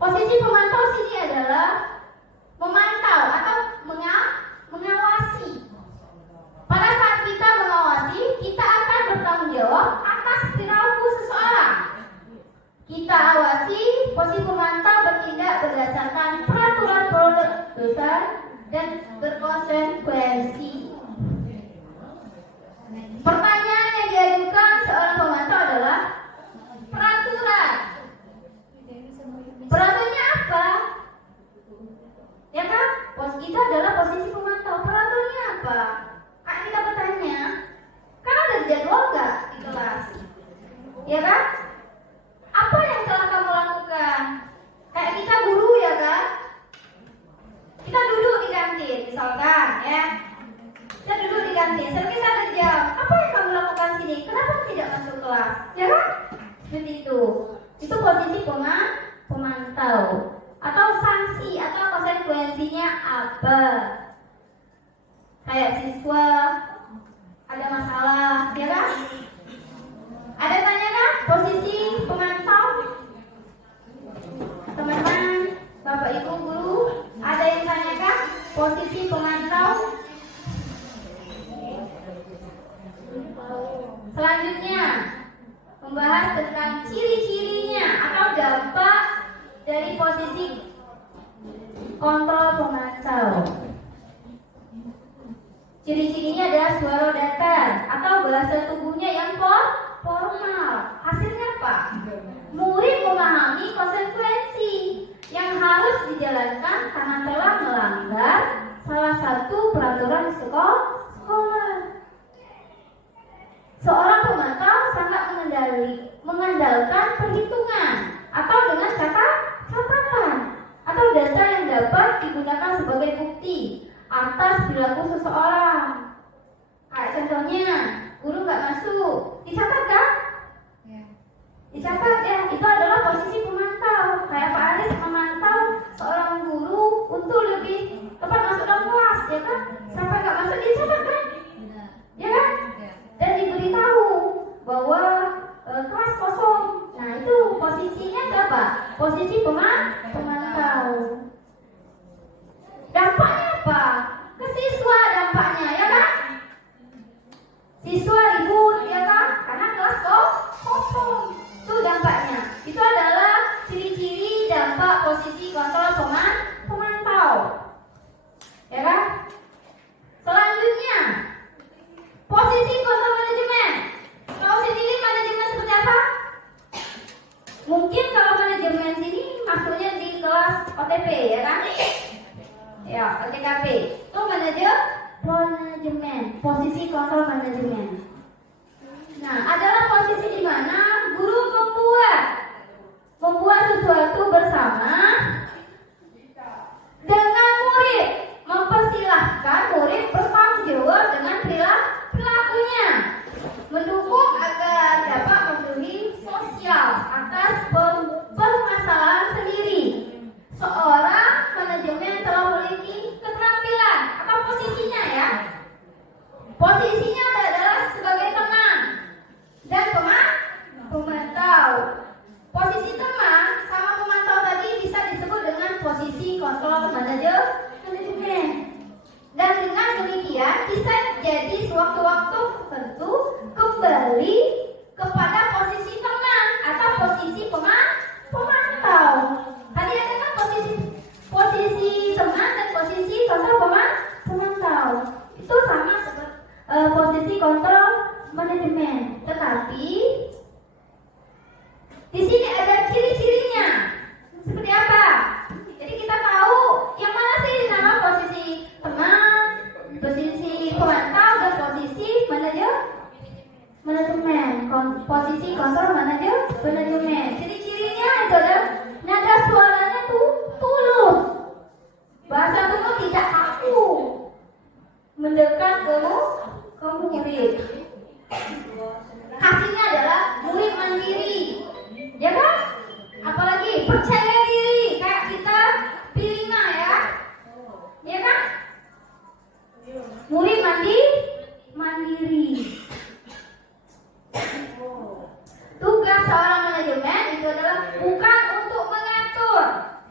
Posisi pemantau sini adalah memantau atau mengawasi. Pada saat kita mengawasi, kita akan bertanggung jawab atas perilaku seseorang. Kita awasi, posisi pemantau bertindak berdasarkan peraturan produser dan berkonsekuensi. Pertanyaan yang diajukan seorang pemantau adalah peraturan. Peraturannya apa? Ya kan? Kita adalah posisi pemantau. Peraturannya apa? Kan kita bertanya, kan ada jadwal nggak di kelas? Ya kan? Apa yang telah kamu lakukan? Kayak kita guru ya kan? Kita duduk di kantin, misalkan ya. Kita duduk di kantin, setelah kita ada jam. Apa yang kamu lakukan sini? Kenapa tidak masuk kelas? Ya kan? Seperti itu. Itu posisi pemantau. Atau sanksi atau konsekuensinya apa? Kayak siswa ada masalah, ya kan? Ada tanya kan? Posisi pemantau? Teman-teman, Bapak Ibu guru, ada yang tanyakan posisi pemantau? Selanjutnya, membahas tentang ciri-cirinya atau dampak dari posisi kontrol pemantau. Ciri-cirinya adalah suara datar atau bahasa tubuhnya yang formal. Hasilnya apa? Murid memahami konsekuensi yang harus dijalankan karena telah melanggar salah satu peraturan sekolah. Seorang pemantau sangat mengandalkan perhitungan atau dengan catatan atau data yang dapat digunakan sebagai bukti atas perilaku seseorang. Kayak contohnya, guru nggak masuk, dicatat kan? Ya. Dicatat ya, itu adalah posisi pemantau. Kayak Pak Aris memantau seorang guru untuk lebih tepat masuk dalam kelas, ya kan? Sampai nggak masuk dicatat kan? Benar. Ya kan? Ya. Dan diberitahu bahwa kelas kosong. Nah itu posisinya apa? Posisi pemantau. Dampaknya apa? Ke siswa dampaknya, ya kan? Siswa ribut, ya kan? Karena kelas kosong. Itu dampaknya. Itu adalah ciri-ciri dampak posisi kontrol pemantau. Ya kan? Selanjutnya, posisi kontrol manajemen. Tahu sendiri manajemen seperti apa? Mungkin kalau manajemen sini masuknya di kelas OTP, ya kan? Ya, OTKP. Itu manajemen, posisi kontrol manajemen. Nah, adalah posisi di mana guru membuat sesuatu bersama dengan murid, mempersilahkan murid bertanggung jawab dengan perilakunya, mendukung agar dapat memenuhi sosial atas permasalahan sendiri. Seorang manajemen telah memiliki keterampilan atau posisinya ya. Posisinya adalah sebagai teman dan pemantau. Posisi teman sama pemantau tadi bisa disebut dengan posisi kontrol manajemen. Dan dengan demikian bisa jadi sewaktu-waktu tertentu kembali kepada posisi teman atau posisi pemantau. Tadi ada kan posisi teman dan posisi kontrol pemantau. Itu sama seperti posisi kontrol manajemen. Tetapi di sini ada ciri-cirinya. Seperti apa? Jadi kita tahu yang mana sih nama posisi teman, posisi pemantau dan posisi manajemen. Posisi kontrol manajemen. Ciri-cirinya itu ada nada suaranya tuh tulus. Bahasa tubuh tidak kaku. Mendekat ke murid. Hasilnya adalah murid mandiri. Ya kan? Apalagi percaya diri kayak kita Pilina ya. Ya kan? Murid mandiri. Tugas seorang manajemen itu adalah bukan untuk mengatur,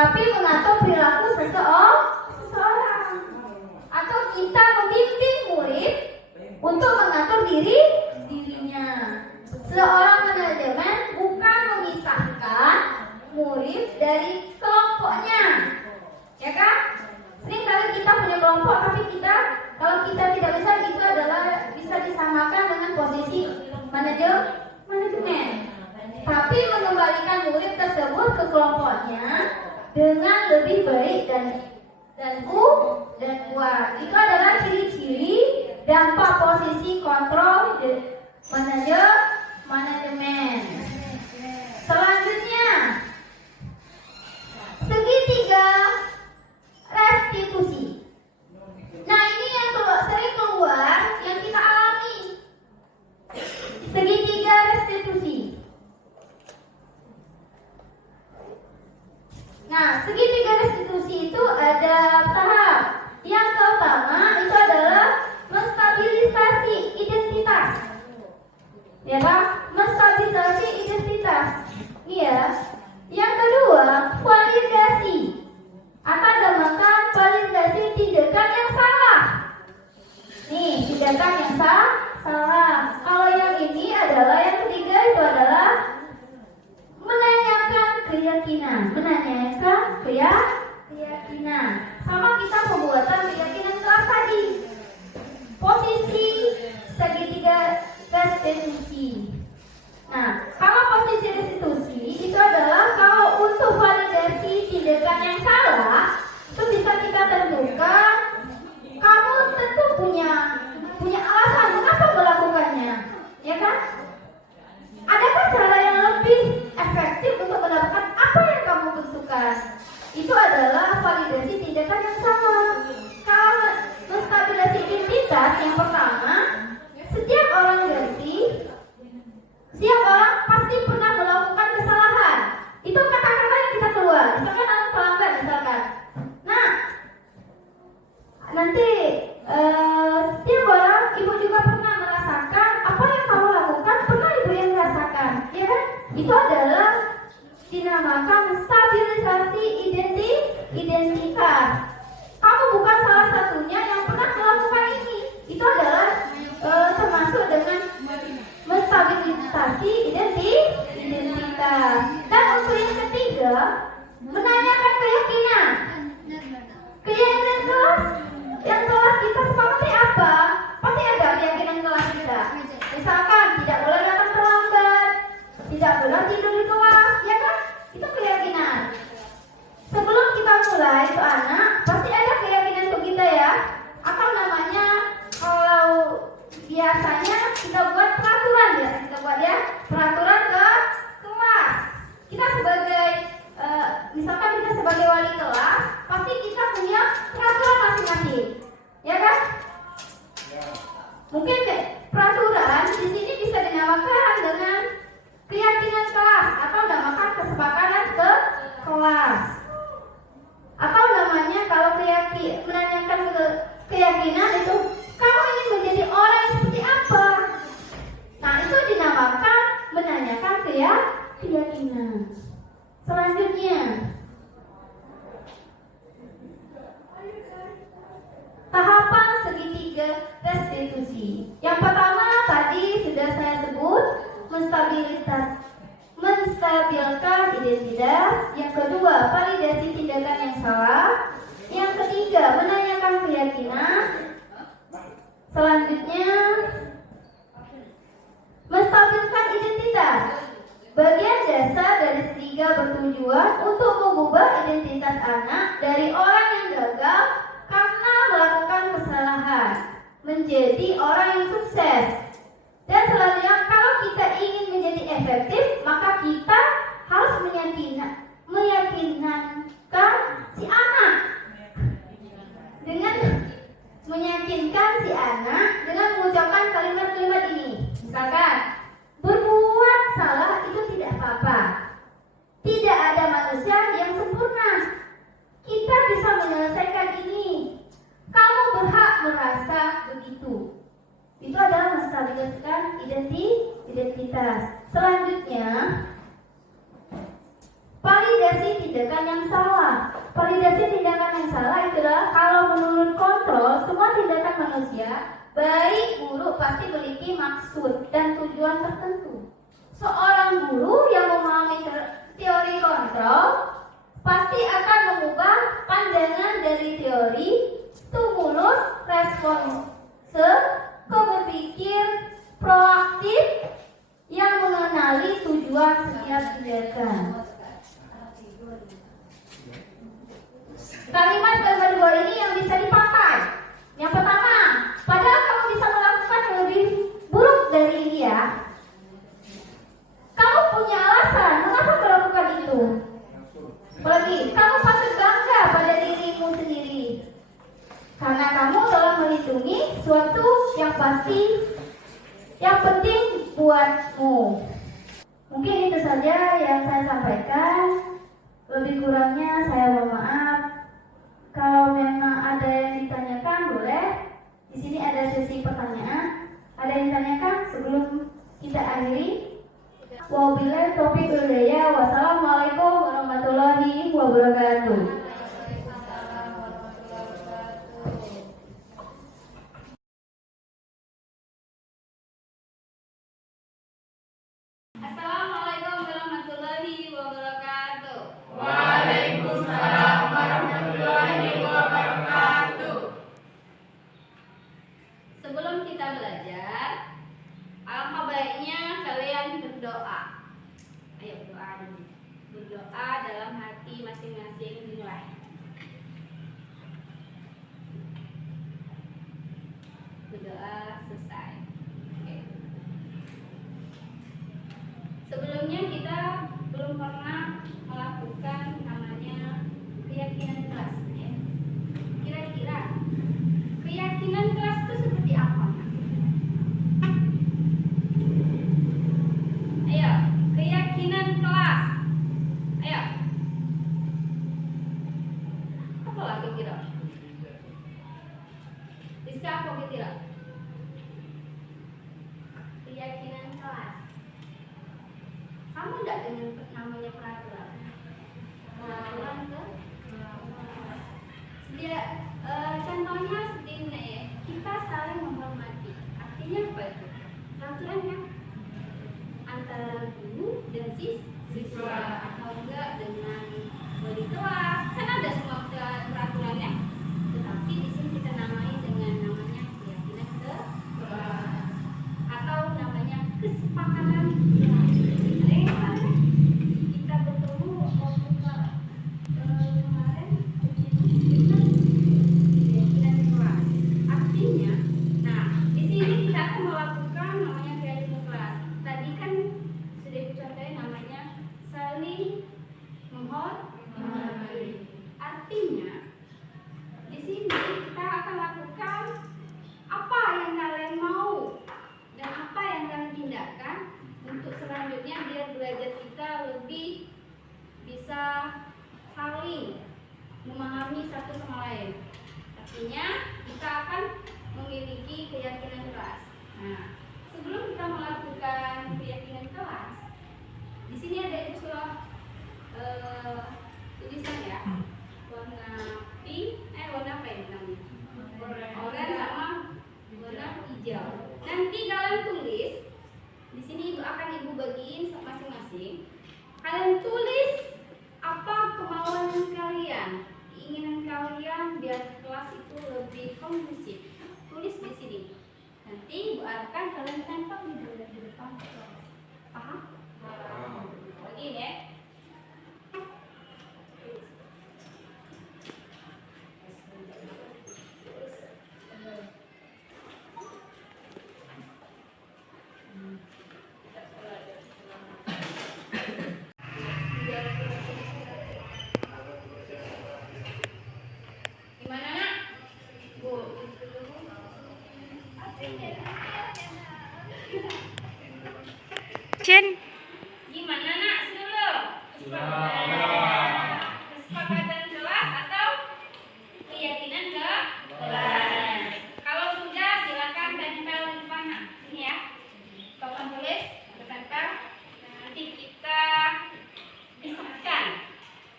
tapi mengatur perilaku seseorang. Atau kita membimbing murid untuk mengatur dirinya. Seorang manajemen bukan memisahkan murid dari kelompoknya, ya kan? Sering kali kita punya kelompok, tapi kalau kita tidak bisa, itu adalah bisa disamakan dengan posisi manajemen. Tapi mengembalikan murid tersebut ke kelompoknya dengan lebih baik dan kuat. Itu adalah ciri-ciri dampak posisi kontrol manajemen. Selanjutnya, segitiga restitusi. Nah, ini yang sering keluar, yang kita alami. Segitiga restitusi. Nah, segitiga restitusi itu ada tahap. Yang pertama itu adalah menstabilisasi identitas. Ya kan? Menstabilisasi identitas. Iya. Yang kedua, validasi. Atau namakan validasi tindakan yang salah. Nih, tindakan yang salah. Kalau yang ini adalah yang ketiga, itu adalah menanyakan keyakinan. Sama kita pembuatan keyakinan kelas tadi. Posisi segitiga restitusi. Nah, kalau posisi restitusi itu adalah kalau untuk validasi tindakan yang salah, itu bisa kita tentukan. Kamu tentu punya alasan mengapa melakukannya, ya kan? Adakah cara yang lebih efektif untuk mendapatkan apa yang kamu butuhkan? Itu adalah validasi tindakan yang salah. Kalau menstabilisasi identitas, yang pertama, setiap orang ngerti, setiap orang pasti pernah melakukan kesalahan. Itu kata-kata yang bisa keluar. Misalkan anak pelanggan, misalkan. Nah, nanti setiap orang, ibu juga pernah merasakan apa yang kamu lakukan, pernah ibu yang merasakan, ya kan? Itu adalah dinamakan stabilisasi identitas. Kamu bukan salah satunya yang pernah melakukan ini. Itu adalah termasuk dengan menstabilisasi identitas. Dan untuk yang ketiga, menanyakan keyakinan. Keyakinan kelas yang telah kita sepakati apa? Pasti ada keyakinan kelas kita. Misalkan tidak boleh datang terlambat, tidak boleh tidur di kelas, ya kan? Itu keyakinan. Sebelum kita mulai itu anak, pasti ada keyakinan untuk kita ya. Apa namanya? Kalau biasanya kita buat peraturan ya, peraturan ke kelas. Kita sebagai misalkan kita sebagai wali kelas, pasti kita punya peraturan masing-masing, ya kan? Mungkin peraturan di sini bisa dinamakan dengan keyakinan kelas atau dinamakan kesepakatan ke kelas. Atau namanya kalau menanyakan keyakinan itu, kamu ingin menjadi orang yang seperti apa? Nah, itu dinamakan menanyakan keyakinan. Selanjutnya, tahapan segitiga restitusi. Yang pertama tadi sudah saya sebut, menstabilkan identitas. Yang kedua, validasi tindakan yang salah. Yang ketiga, menanyakan keyakinan. Selanjutnya, menstabilkan identitas. Bagian dasar dari segitiga bertujuan untuk mengubah identitas anak dari orang yang gagal karena melakukan kesalahan menjadi orang yang sukses. Dan selanjutnya, kalau kita ingin menjadi efektif, maka kita harus meyakinkan si anak. Dengan meyakinkan si anak dengan mengucapkan kalimat-kalimat ini. Misalkan, berbuat salah itu tidak apa-apa. Tidak ada manusia yang sempurna. Kita bisa menyelesaikan ini. Kamu berhak merasa begitu. Itu adalah menstabiliskan identitas. Selanjutnya, validasi validasi tindakan yang salah. Validasi tindakan yang salah itu adalah kalau menurut kontrol, semua tindakan manusia, baik buruk pasti memiliki maksud dan tujuan tertentu. Seorang guru yang memahami teori kontrol pasti akan mengubah pandangan dari teori stimulus respons ke berpikir proaktif yang mengenali tujuan setiap tindakan. Kalimat dua ini yang bisa dipakai. Yang pertama, padahal kamu bisa melakukan yang lebih buruk dari ini ya. Kamu punya alasan mengapa melakukan itu. Apalagi, kamu patut bangga pada dirimu sendiri. Karena kamu telah melindungi suatu yang pasti, yang penting buatmu. Mungkin itu saja yang saya sampaikan. Lebih kurangnya saya mohon maaf. Kalau memang ada yang ditanyakan boleh. Di sini ada sesi pertanyaan. Ada yang ditanyakan sebelum kita akhiri? Wabillahi taufiq wal hidayah. Wassalamualaikum warahmatullahi wabarakatuh. Assalamualaikum warahmatullahi wabarakatuh. Waalaikumsalam warahmatullahi wabarakatuh. Sebelum kita belajar, alangkah baiknya kalian berdoa. Ayo berdoa dulu. Berdoa dalam hati masing-masing dimulai. Berdoa selesai. Oke. Sebelumnya kita belum pernah melakukan namanya keyakinan kelas. Ya. Kira-kira keyakinan kelas itu seperti apa? Ayo, keyakinan kelas. Ayo. Apa lagi kira? Bisa apa kira? Keyakinan kelas. Kamu tidak dengan namanya peraturan? Peraturan ke? Contohnya seperti ini ya. Kita saling menghormati. Artinya apa itu? Peraturan kan? Antara guru dan siswa atau enggak dengan wali kelas. Kan ada semua peraturannya. Tetapi di sini kita namai dengan namanya keyakinan kelas atau namanya kesepakatan. Kita bertemu waktu kemarin keyakinan kelas. Artinya, nah di sini kita akan melakukan namanya keyakinan kelas. Tadi kan sudah dicontohin namanya saling menghormati. Artinya di sini kita akan lakukan apa yang kalian mau dan apa yang kalian tindakan untuk selanjutnya biar belajar kita lebih bisa saling memahami satu sama lain. Artinya kita akan memiliki keyakinan kelas. Nah, sebelum kita melakukan keyakinan kelas, di sini ada unsur tulisan ya, warna pink, warna apa ini namanya? Oranye sama warna hijau. Nanti kalian tulis. Di sini ibu bagiin masing-masing. Kalian tulis apa kemauan kalian, keinginan kalian biar kelas itu lebih kondusif. Tulis di sini. Nanti ibu akan kalian tempel di depan kelas. Paham? Begini ya. Gimana nak? Bu. Jen. Gimana nak? Dulu. Kesepakatan kelas atau keyakinan kelas. Kalau sudah silakan tempel di depan. Ini ya. Tolong tulis, tempel. Nanti kita pisahkan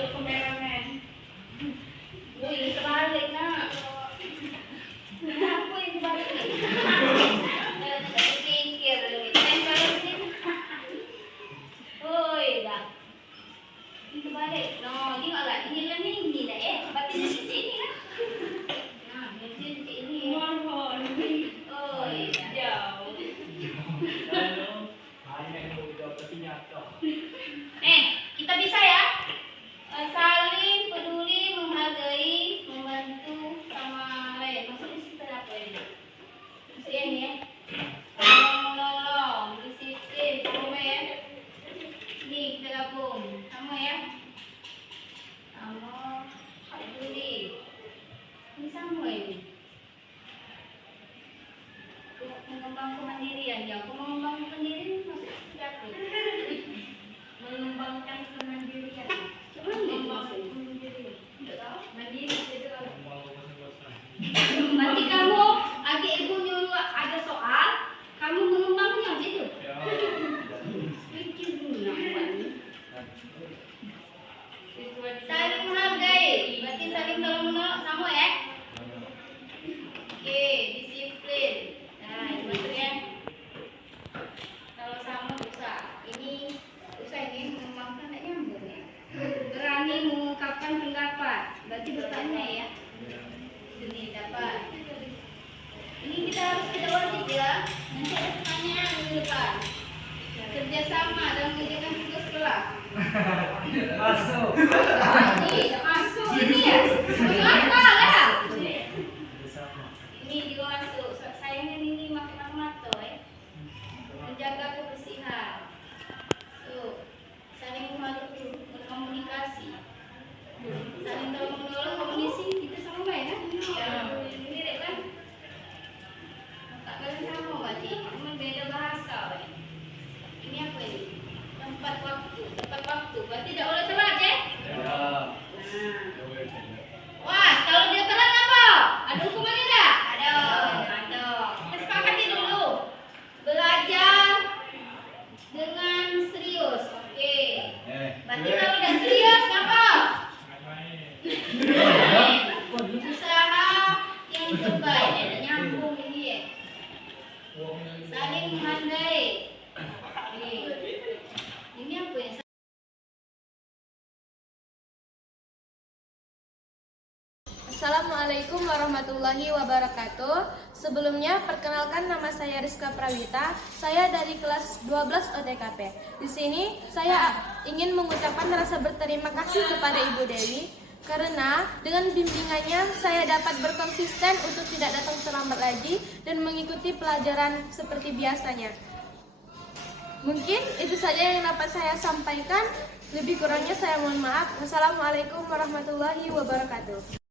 kameramen. Wih, kebalik nak. Apa yang kebalik? Pikir, tempel sini. Oi, dah. Ini kebalik. No, ni agak ini lah ni dah Berarti di sini lah. Nah, mesti di ini. Mohon. Oi, dah. Jauh. Kita bisa ya. Saling peduli, menghargai, membantu sama lain. Maksudnya kita apa ini? Maksudnya ini ya. Tolong, disiplin, sama ya. Nih kita gabung, sama ya. Sama, peduli. Ini sama ini. Mengembang kemandirian ya. Mengembang kemandirian maksudnya apa? Mengembangkan kemandirian. Coba nih maksudnya. Tidak tahu. Mandiri itu apa? Berarti kamu, adik ibu nyuruh ada soal, kamu mengembangnya gitu. Pikir dulu namanya. Saling menghargai, berarti saling tolong menolong sama ya. Oke, disiplin. Nah, itu ya. Kalau sama susah. Ini mengembangkan tak nyambung ya. Berani mengungkapkan pendapat, berarti bertanya ya. Ini dapat. Ini kita harus wajib ya. Nanti ada pertanyaan minggu depan. Kerjasama dan mengerjakan tugas kelas. Masuk. Ini masuk ini ya. Mengapa lah? Ini juga masuk. Sayangnya ini makin mata ya. Menjaga kebersihan. Tuh, saling membantu, berkomunikasi. Saling tolong menolong, komunikasi kita sama baik kan? Mirip kan? Tak kalian sama berarti, cuma beda bahasa. Ini apa ini? Tempat waktu, berarti tidak boleh telat ya? Nah. Wah, kalau dia telat apa? Ada hukumannya tak? Ada. Kita sepakati dulu. Belajar dengan serius, oke. Berarti kalau tidak serius apa? Usaha yang terbaik. Ada nyambung ini ya. Saling menghargai. Ini apa ya? Assalamualaikum warahmatullahi wabarakatuh. Sebelumnya, perkenalkan nama saya Rizka Prawita. Saya dari kelas 12 OTKP. Di sini, saya ingin mengucapkan rasa berterima kasih kepada Ibu Dewi karena dengan bimbingannya saya dapat berkonsisten untuk tidak datang terlambat lagi dan mengikuti pelajaran seperti biasanya. Mungkin itu saja yang dapat saya sampaikan. Lebih kurangnya saya mohon maaf. Wassalamualaikum warahmatullahi wabarakatuh.